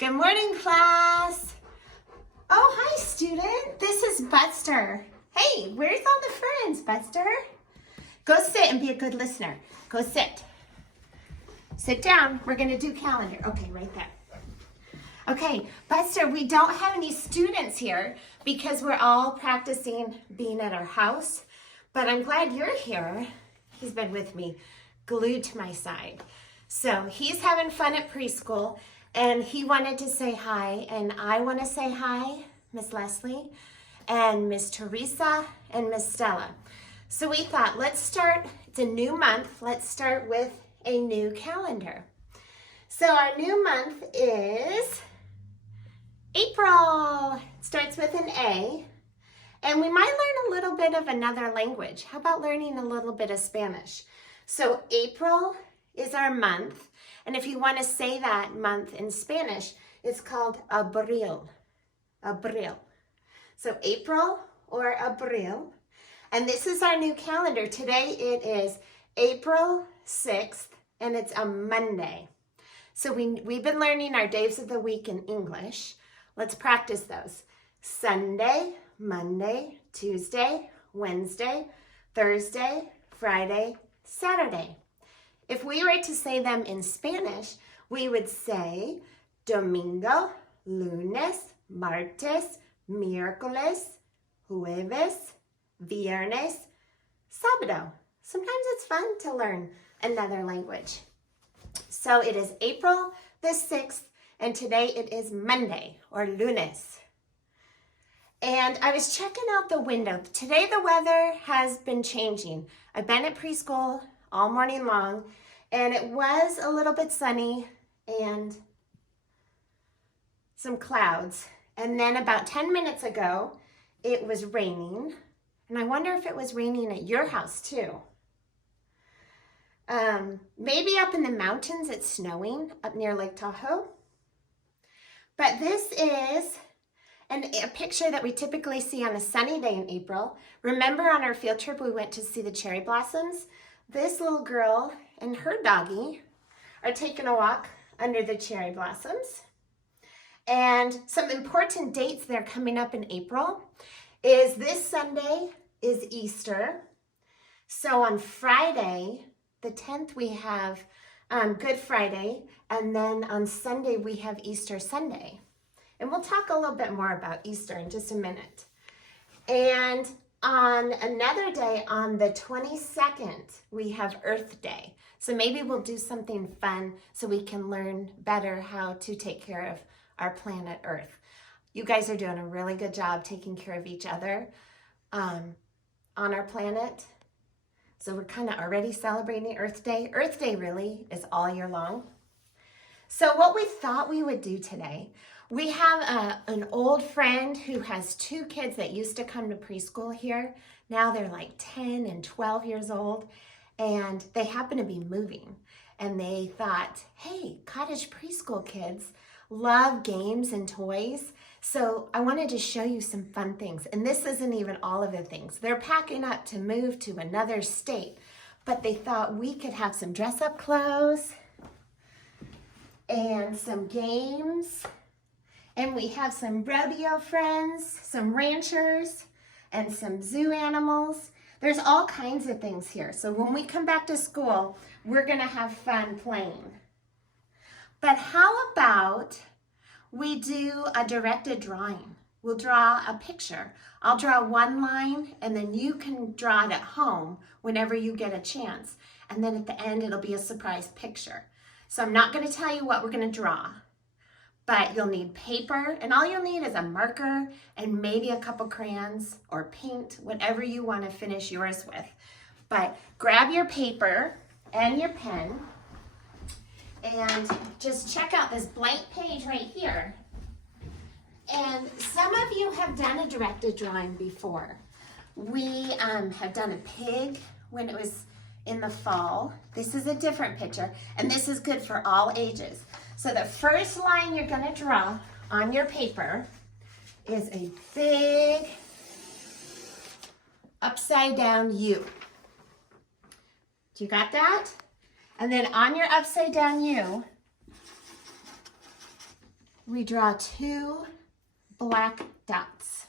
Good morning, class. Oh, hi, student. This is Buster. Hey, where's all the friends, Buster? Go sit and be a good listener. Go sit. Sit down. We're going to do calendar. Okay, right there. Okay, Buster, we don't have any students here because we're all practicing being at our house, but I'm glad you're here. He's been with me, glued to my side. So he's having fun at preschool, and he wanted to say hi, and I want to say hi, Miss Leslie, and Miss Teresa, and Miss Stella. So we thought, let's start, it's a new month, let's start with a new calendar. So our new month is April. It starts with an A, and we might learn a little bit of another language. How about learning a little bit of Spanish? So April is our month, and if you want to say that month in Spanish, it's called Abril. Abril. So April or Abril, and this is our new calendar. Today it is April 6th, and it's a Monday. So we've been learning our days of the week in English. Let's practice those. Sunday, Monday, Tuesday, Wednesday, Thursday, Friday, Saturday. If we were to say them in Spanish, we would say Domingo, Lunes, Martes, Miércoles, Jueves, Viernes, Sábado. Sometimes it's fun to learn another language. So it is April the 6th, and today it is Monday or Lunes. And I was checking out the window. Today the weather has been changing. I've been at preschool all morning long, and it was a little bit sunny and some clouds. And then about 10 minutes ago, it was raining. And I wonder if it was raining at your house too. Maybe up in the mountains it's snowing up near Lake Tahoe. But this is a picture that we typically see on a sunny day in April. Remember on our field trip we went to see the cherry blossoms? This little girl and her doggie are taking a walk under the cherry blossoms. And some important dates that are coming up in April is this Sunday is Easter. So on Friday, the 10th, we have Good Friday, and then on Sunday we have Easter Sunday. And we'll talk a little bit more about Easter in just a minute. And on another day, on the 22nd, we have Earth Day. So maybe we'll do something fun so we can learn better how to take care of our planet Earth. You guys are doing a really good job taking care of each other on our planet. So we're kind of already celebrating Earth Day. Earth Day really is all year long. So what we thought we would do today, we have an old friend who has two kids that used to come to preschool here. Now they're like 10 and 12 years old, and they happen to be moving. And they thought, hey, Cottage Preschool kids love games and toys. So I wanted to show you some fun things. And this isn't even all of the things. They're packing up to move to another state, but they thought we could have some dress-up clothes and some games. And we have some rodeo friends, some ranchers, and some zoo animals. There's all kinds of things here. So when we come back to school, we're gonna have fun playing. But how about we do a directed drawing? We'll draw a picture. I'll draw one line, and then you can draw it at home whenever you get a chance. And then at the end, it'll be a surprise picture. So I'm not gonna tell you what we're gonna draw, but you'll need paper, and all you'll need is a marker and maybe a couple crayons or paint, whatever you want to finish yours with. But grab your paper and your pen and just check out this blank page right here. And some of you have done a directed drawing before. We have done a pig when it was in the fall. This is a different picture, and this is good for all ages. So the first line you're going to draw on your paper is a big upside down U. Do you got that? And then on your upside down U, we draw 2 black dots.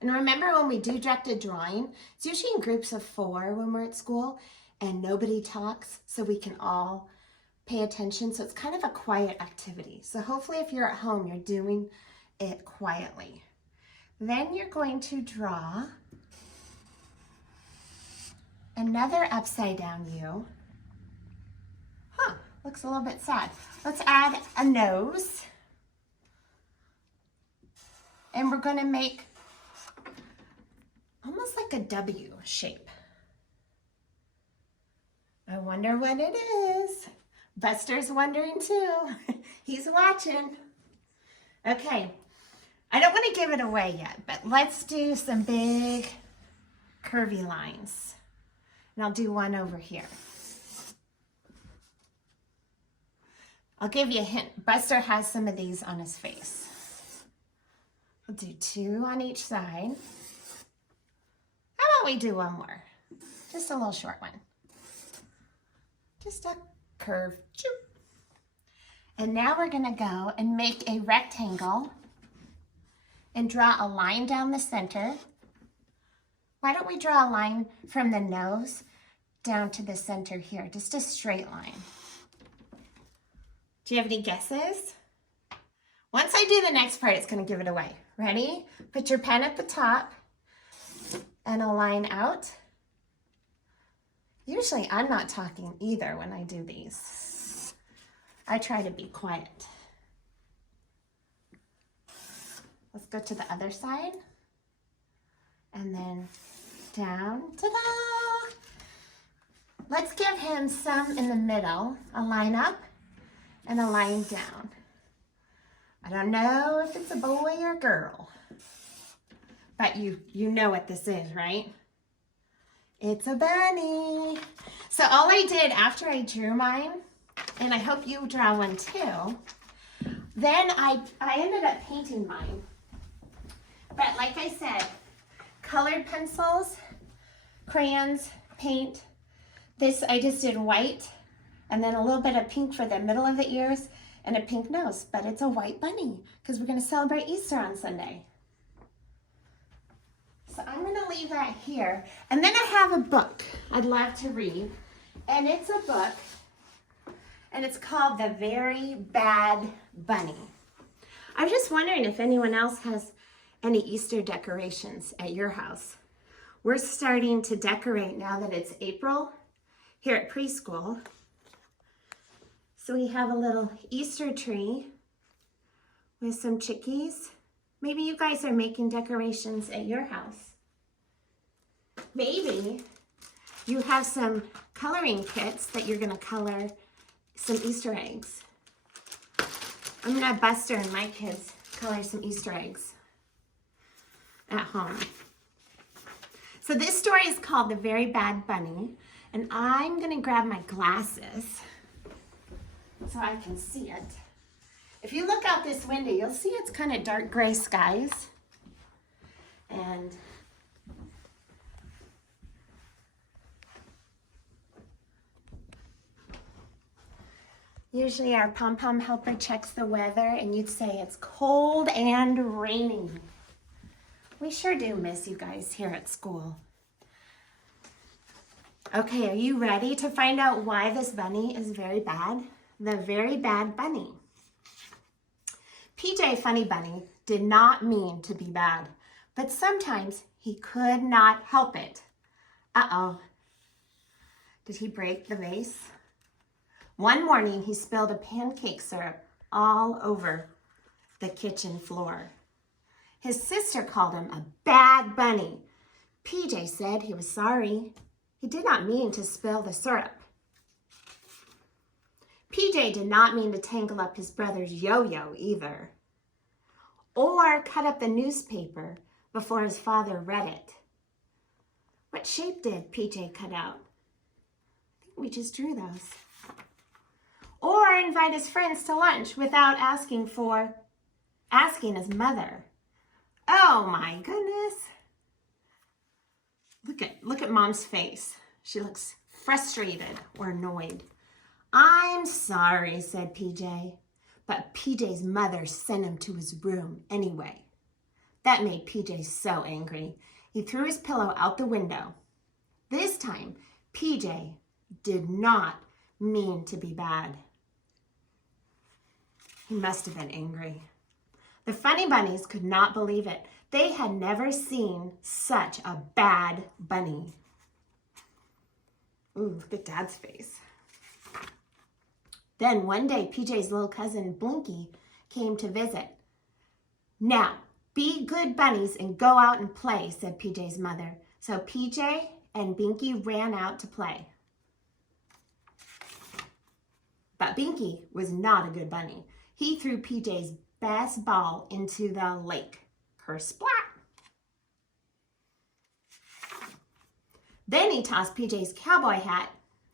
And remember, when we do directed drawing, it's usually in groups of 4 when we're at school and nobody talks, so we can all pay attention. So it's kind of a quiet activity. So hopefully if you're at home, you're doing it quietly. Then you're going to draw another upside down U. Looks a little bit sad. Let's add a nose. And we're going to make almost like a W shape. I wonder what it is. Buster's wondering too. He's watching. Okay, I don't want to give it away yet, but let's do some big curvy lines. And I'll do one over here. I'll give you a hint. Buster has some of these on his face. I'll do 2 on each side. How about we do one more? Just a little short one. Just a curve. And now we're going to go and make a rectangle and draw a line down the center. Why don't we draw a line from the nose down to the center here? Just a straight line. Do you have any guesses? Once I do the next part, it's going to give it away. Ready? Put your pen at the top and a line out. Usually I'm not talking either when I do these. I try to be quiet. Let's go to the other side. And then down. Ta-da! Let's give him some in the middle. A line up and a line down. I don't know if it's a boy or a girl, but you know what this is, right? It's a bunny. So all I did after I drew mine, and I hope you draw one too, then I ended up painting mine. But like I said, colored pencils, crayons, paint. This I just did white, and then a little bit of pink for the middle of the ears, and a pink nose, but it's a white bunny because we're going to celebrate Easter on Sunday. So I'm going to leave that here. And then I have a book I'd love to read, and it's a book, and it's called The Very Bad Bunny. I was just wondering if anyone else has any Easter decorations at your house. We're starting to decorate now that it's April here at preschool. So we have a little Easter tree with some chickies. Maybe you guys are making decorations at your house. Maybe you have some coloring kits that you're going to color some Easter eggs. I'm going to have Buster and my kids color some Easter eggs at home. So this story is called The Very Bad Bunny, and I'm going to grab my glasses so I can see it. If you look out this window, you'll see it's kind of dark gray skies. And usually our pom-pom helper checks the weather and you'd say it's cold and raining. We sure do miss you guys here at school. Okay, are you ready to find out why this bunny is very bad? The Very Bad Bunny. PJ Funny Bunny did not mean to be bad, but sometimes he could not help it. Uh-oh. Did he break the vase? One morning, he spilled a pancake syrup all over the kitchen floor. His sister called him a bad bunny. PJ said he was sorry. He did not mean to spill the syrup. PJ did not mean to tangle up his brother's yo-yo either, or cut up the newspaper before his father read it. What shape did PJ cut out? I think we just drew those. Or invite his friends to lunch without asking his mother. Oh my goodness. Look at Mom's face. She looks frustrated or annoyed. I'm sorry, said PJ, but PJ's mother sent him to his room anyway. That made PJ so angry. He threw his pillow out the window. This time, PJ did not mean to be bad. He must have been angry. The Funny Bunnies could not believe it. They had never seen such a bad bunny. Ooh, look at Dad's face. Then one day, PJ's little cousin Blinky came to visit. Now, be good bunnies and go out and play, said PJ's mother. So PJ and Binky ran out to play. But Binky was not a good bunny. He threw PJ's best ball into the lake. Kersplat! Then he tossed PJ's cowboy hat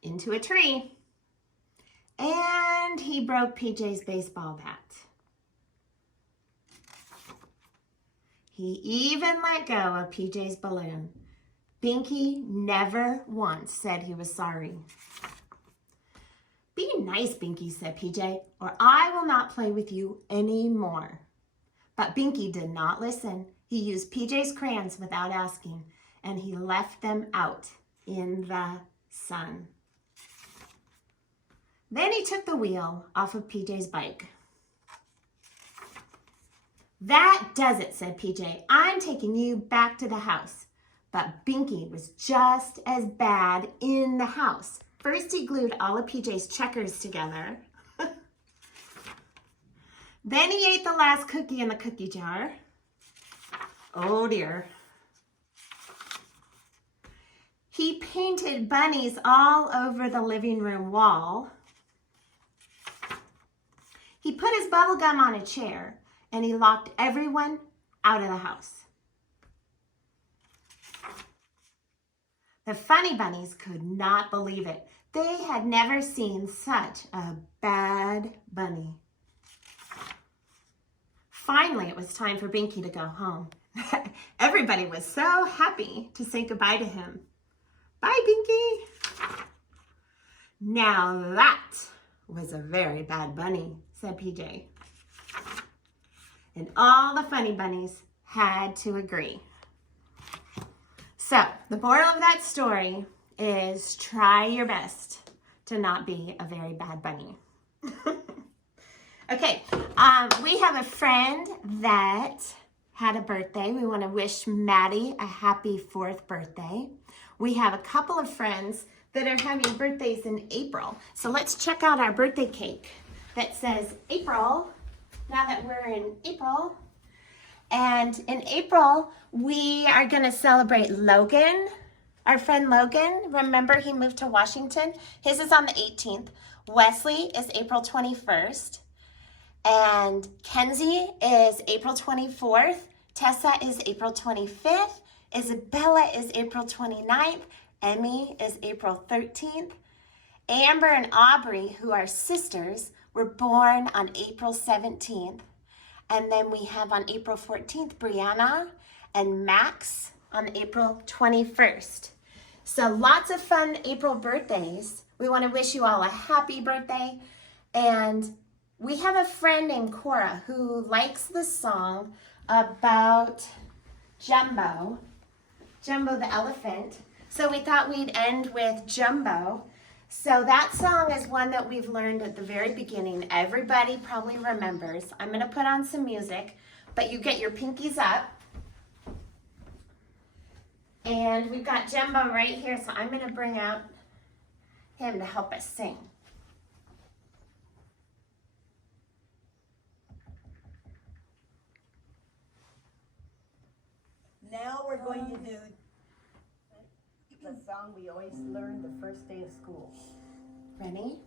into a tree. And he broke PJ's baseball bat. He even let go of PJ's balloon. Binky never once said he was sorry. Be nice, Binky, said PJ, or I will not play with you anymore. But Binky did not listen. He used PJ's crayons without asking, and he left them out in the sun. Then he took the wheel off of PJ's bike. That does it, said PJ. I'm taking you back to the house. But Binky was just as bad in the house. First, he glued all of PJ's checkers together. Then he ate the last cookie in the cookie jar. Oh dear. He painted bunnies all over the living room wall. He put his bubble gum on a chair and he locked everyone out of the house. The Funny Bunnies could not believe it. They had never seen such a bad bunny. Finally, it was time for Binky to go home. Everybody was so happy to say goodbye to him. Bye, Binky. Now that was a very bad bunny, said PJ. And all the Funny Bunnies had to agree. So, the moral of that story is try your best to not be a very bad bunny. Okay, we have a friend that had a birthday. We want to wish Maddie a happy 4th birthday. We have a couple of friends that are having birthdays in April. So let's check out our birthday cake that says April, now that we're in April. And in April, we are going to celebrate Logan, our friend Logan. Remember, he moved to Washington. His is on the 18th. Wesley is April 21st. And Kenzie is April 24th. Tessa is April 25th. Isabella is April 29th. Emmy is April 13th. Amber and Aubrey, who are sisters, were born on April 17th. And then we have on April 14th, Brianna and Max on April 21st. So lots of fun April birthdays. We want to wish you all a happy birthday. And we have a friend named Cora who likes the song about Jumbo the elephant. So we thought we'd end with Jumbo. So that song is one that we've learned at the very beginning. Everybody probably remembers. I'm going to put on some music, but you get your pinkies up. And we've got Jumbo right here, so I'm going to bring out him to help us sing. Now we're going to do the song we always learn the first day of school. Ready?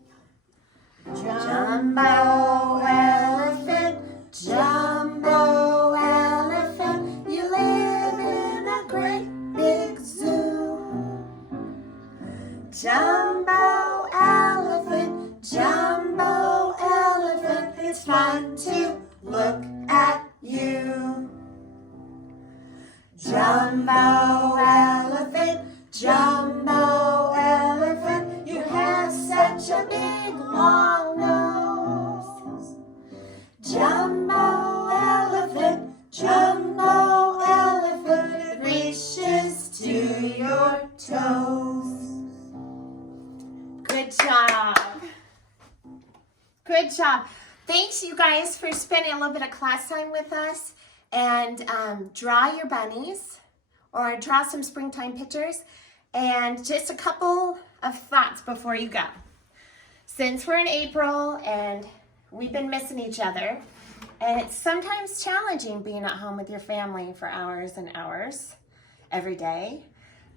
Jumbo elephant, Jumbo elephant, you live in a great big zoo. Jumbo elephant, it's fun to look at you. Jumbo elephant, you have such a big long nose. Jumbo elephant, it reaches to your toes. Good job. Good job. Thanks, you guys, for spending a little bit of class time with us. And draw your bunnies or draw some springtime pictures. And just a couple of thoughts before you go. Since we're in April and we've been missing each other, and it's sometimes challenging being at home with your family for hours and hours every day.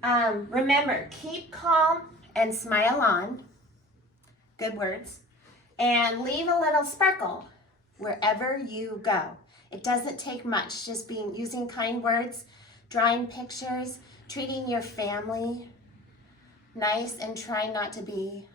Remember, keep calm and smile on. Good words. And leave a little sparkle wherever you go. It doesn't take much, just using kind words, drawing pictures, treating your family nice, and trying not to be